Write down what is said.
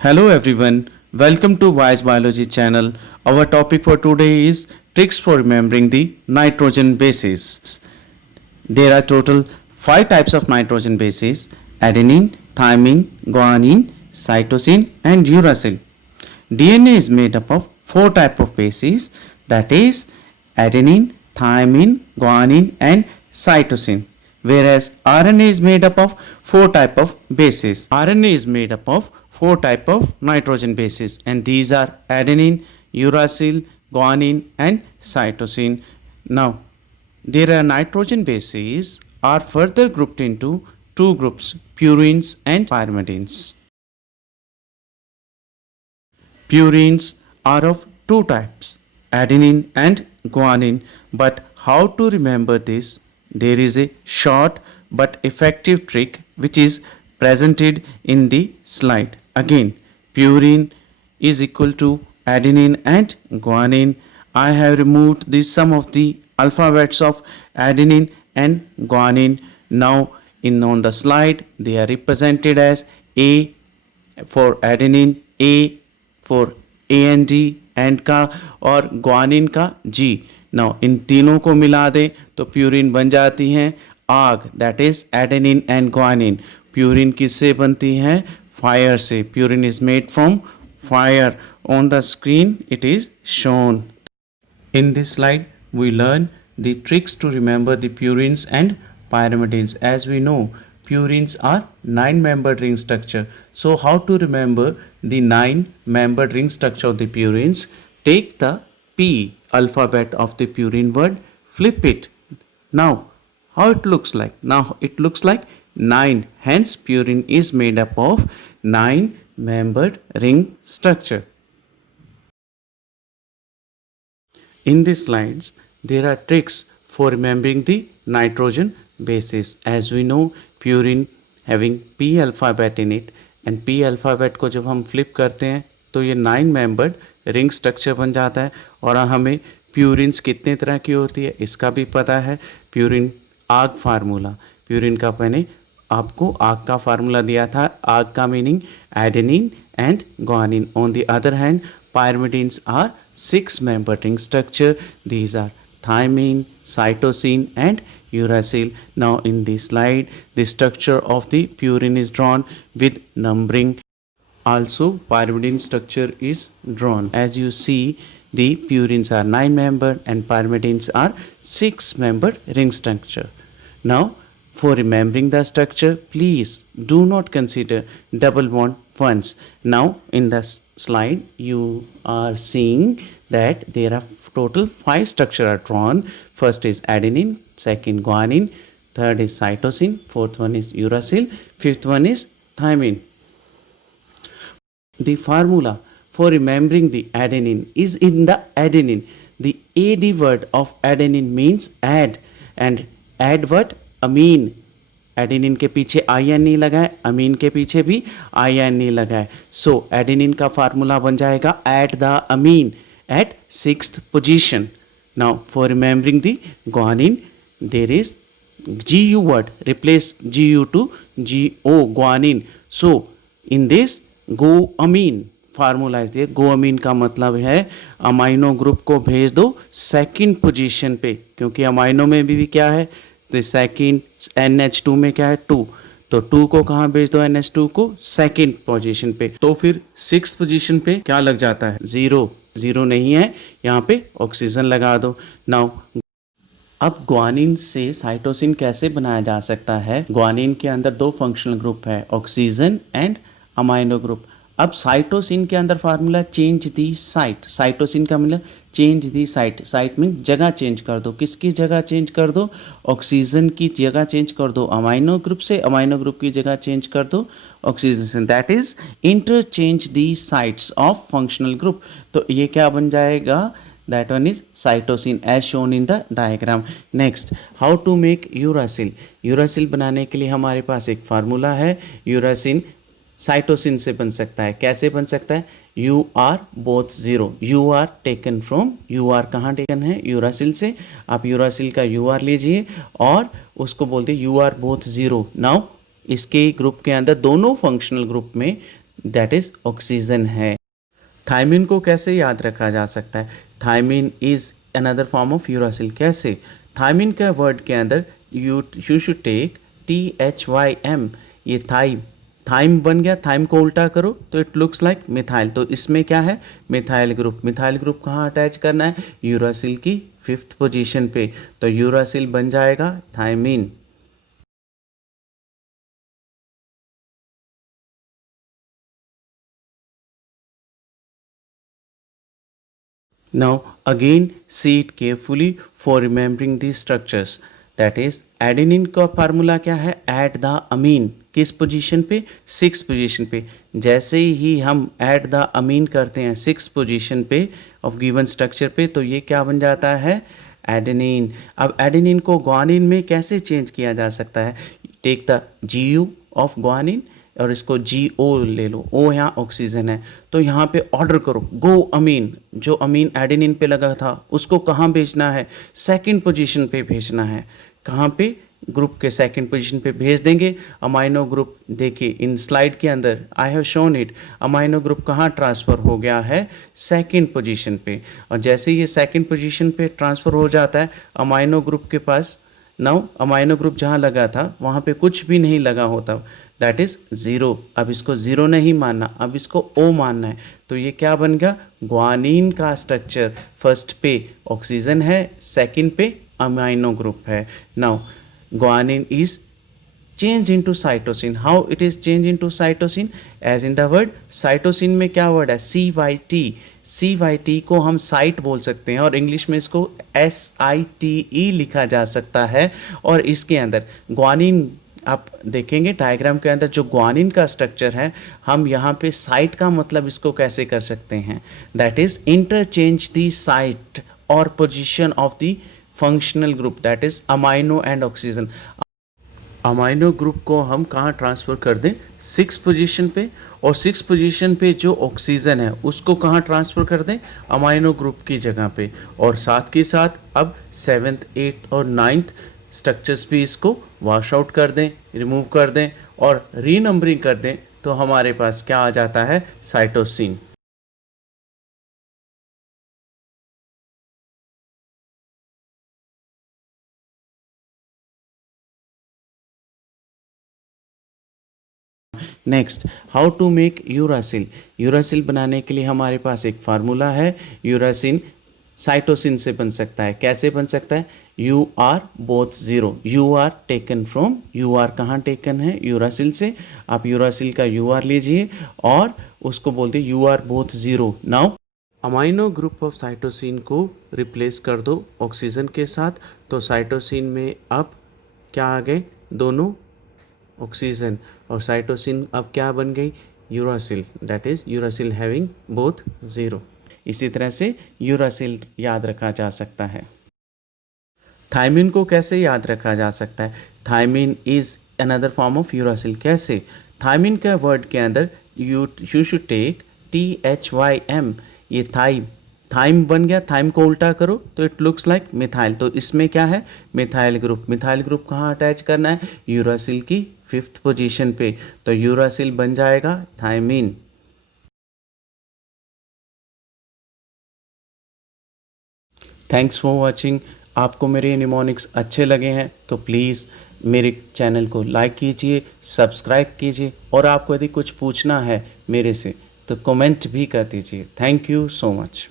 Hello everyone, welcome to Wise Biology channel. Our topic for today is tricks for remembering the nitrogen bases. There are total 5 types of nitrogen bases: adenine, thymine, guanine, cytosine and uracil. DNA is made up of 4 types of bases, that is adenine, thymine, guanine and cytosine. Whereas RNA is made up of 4 types of bases. RNA is made up of 4 types of nitrogen bases, and these are adenine, uracil, guanine and cytosine. Now, there are nitrogen bases are further grouped into two groups, purines and pyrimidines. Purines are of two types, adenine and guanine. But how to remember this? There is a short but effective trick which is presented in the slide. Again, purine is equal to adenine and guanine. I have removed the sum of the alphabets of adenine and guanine. Now on the slide they are represented as A for adenine, A for ANG and का और guanine का G. Now in तीनों को मिला दें तो purine बन जाती हैं आग, that is adenine and guanine. Purine किससे बनती है? फायर से. Purine is made from fire. On the screen it is shown. In this slide, we learn the tricks to remember the purines and pyrimidines. As we know, purines are 9-membered ring structure. So how to remember the 9-membered ring structure of the purines? Take the P alphabet of the purine word, flip it. Now, how it looks like? Now it looks like 9. Hence, purine is made up of 9-membered ring structure. In these slides, there are tricks for remembering the nitrogen bases. As we know, purine having P alphabet in it, and P alphabet को जब हम flip करते हैं तो ये 9-membered ring structure बन जाता है. और हमें प्यूरिन्स कितने तरह की होती है इसका भी पता है. प्यूरिन आग फार्मूला, प्यूरिन का मैंने आपको आग का फार्मूला दिया था. आग का meaning adenine and guanine. On the other hand, pyrimidines are 6-membered ring structure. These are thymine, cytosine and uracil. Now in this slide, the structure of the purine is drawn with numbering. Also, pyrimidine structure is drawn. As you see, the purines are 9-membered and pyrimidines are 6-membered ring structure. Now, for remembering the structure, please do not consider double bond once. Now in the slide you are seeing that there are total 5 structures are drawn. First is adenine, second guanine, third is cytosine, fourth one is uracil, fifth one is thymine. The formula for remembering the adenine is in the adenine. The AD word of adenine means add, and add what? Amine. Adenine के पीछे I N नहीं लगा है, अमीन के पीछे भी I N नहीं लगा है. सो एडेनिन का फार्मूला बन जाएगा at the amine at 6th position. Now for remembering the guanine, there is GU word, replace GU to GO, guanine. So in this goamine formula is there. गोअमीन का मतलब है अमाइनो ग्रुप को भेज दो 2nd पोजीशन पे, क्योंकि amino में भी क्या है, तो सेकेंड NH2 में क्या है 2, तो 2 को कहाँ भेज दो? NH2 को 2nd पोजीशन पे. तो फिर 6th पोजीशन पे क्या लग जाता है? 0 नहीं है, यहाँ पे ऑक्सीजन लगा दो. नाउ अब ग्वानिन से साइटोसिन कैसे बनाया जा सकता है? ग्वानिन के अंदर 2 फंक्शनल ग्रुप है, ऑक्सीजन एंड अमाइनो ग्रुप. अब साइटोसिन के अंदर formula change the site. Cytosine का मतलब change the site. Site mean जगह चेंज कर दो. किसकी जगह चेंज कर दो? ऑक्सीजन की जगह चेंज कर दो अमाइनो ग्रुप से, अमाइनो ग्रुप की जगह चेंज कर दो ऑक्सीजन से. That is interchange the sites of functional group. तो ये क्या बन जाएगा? That one is cytosine as shown in the diagram. Next, how to make uracil. uracil बनाने के लिए हमारे पास एक फार्मूला है. यूरासिन साइटोसिन से बन सकता है. कैसे बन सकता है? U R both zero. U R taken from, U R कहाँ टेकन है? यूरासिल से. आप यूरासिल का यू आर लीजिए और उसको बोलते U R both zero. Now इसके ग्रुप के अंदर दोनों फंक्शनल ग्रुप में दैट इज ऑक्सीजन है। थायमिन को कैसे याद रखा जा सकता है? Thymine is another form of uracil. कैसे? थायमिन का वर्ड के अंदर यू शुड टेक THYM, ये थाइम, थाइम बन गया। थाइम को उल्टा करो तो इट लुक्स लाइक मिथाइल। तो इसमें क्या है? Methyl group. मिथाइल ग्रुप कहाँ अटैच करना है? यूरासिल की 5th पोजीशन पे। तो यूरासिल बन जाएगा thiamine. Now again see it carefully for remembering these structures. That is adenine का फार्मूला क्या है? Add the amine। किस पोजीशन पे? 6 पोजीशन पे। जैसे ही हम add the amine करते हैं 6 पोजीशन पे ऑफ गिवन स्ट्रक्चर पे, तो ये क्या बन जाता है? एडेनिन। अब एडेनिन को ग्वानिन में कैसे चेंज किया जा सकता है? Take the GU of guanine और इसको GO ले लो। O यहाँ ऑक्सीजन है, तो यहाँ पे ऑर्डर करो गो अमीन। जो अमीन एडेनिन पे लगा था उसको कहाँ भेजना है? 2nd पोजीशन पे भेजना है। कहाँ पे? ग्रुप के 2nd पोजीशन पे भेज देंगे। अमाइनो ग्रुप देखिए इन स्लाइड के अंदर I have shown it. Amino group कहाँ ट्रांसफ़र हो गया है? 2nd पोजीशन पे। और जैसे ये 2nd पोजीशन पे ट्रांसफ़र हो जाता है अमाइनो ग्रुप के पास, नाउ अमाइनो ग्रुप जहाँ लगा था वहाँ पे कुछ भी नहीं लगा होता, दैट इज़ 0। अब इसको 0 नहीं मानना, अब इसको O मानना है। तो ये क्या बन गया? ग्वानिन का स्ट्रक्चर। 1st पे ऑक्सीजन है, 2nd पे अमाइनो ग्रुप है। Now guanine is change into cytosine. How it is change into cytosine? As in the word cytosine में क्या वर्ड है? CYT। CYT को हम साइट बोल सकते हैं और इंग्लिश में इसको SITE लिखा जा सकता है। और इसके अंदर ग्वानिन आप देखेंगे डायग्राम के अंदर जो ग्वानिन का स्ट्रक्चर है, हम यहाँ पे साइट का मतलब इसको कैसे कर सकते हैं? That is interchange the site और position of the functional group, that is amino and oxygen. Amino group को हम कहाँ ट्रांसफ़र कर दें? 6 पोजीशन पे। और 6 पोजीशन पे जो ऑक्सीजन है उसको कहाँ ट्रांसफ़र कर दें? अमाइनो ग्रुप की जगह पे। और साथ के साथ अब 7th 8th और 9th स्ट्रक्चर्स भी इसको वॉश आउट कर दें, रिमूव कर दें और रीनंबरिंग कर दें, तो हमारे पास क्या आ जाता है? Cytosine. Next, how to make uracil. Uracil बनाने के लिए हमारे पास एक फार्मूला है। यूरासिन साइटोसिन से बन सकता है। कैसे बन सकता है? U R both zero. U R taken from, U R कहाँ टेकन है? यूरासिल से। आप यूरासिल का यू आर लीजिए और उसको बोलते U R both zero. Now amino group of cytosine को रिप्लेस कर दो ऑक्सीजन के साथ, तो साइटोसिन में अब क्या आ गए? दोनों ऑक्सीजन। और साइटोसिन अब क्या बन गई? Uracil, that is uracil having both zero. इसी तरह से यूरासिल याद रखा जा सकता है। थायमिन को कैसे याद रखा जा सकता है? Thymine is another form of uracil. कैसे? थायमिन का वर्ड के अंदर यू शुड टेक THYM, ये थाइम, थाइम बन गया। थाइम को उल्टा करो तो इट लुक्स लाइक मिथाइल। तो इसमें क्या है? Methyl group. मिथाइल ग्रुप कहाँ अटैच करना है? यूरासिल की 5th पोजीशन पे। तो यूरासिल बन जाएगा थायमिन। Thanks for watching. आपको मेरे निमोनिक्स अच्छे लगे हैं तो प्लीज़ मेरे चैनल को लाइक कीजिए, सब्सक्राइब कीजिए और आपको यदि कुछ पूछना है मेरे से तो कमेंट भी कर दीजिए। Thank you so much.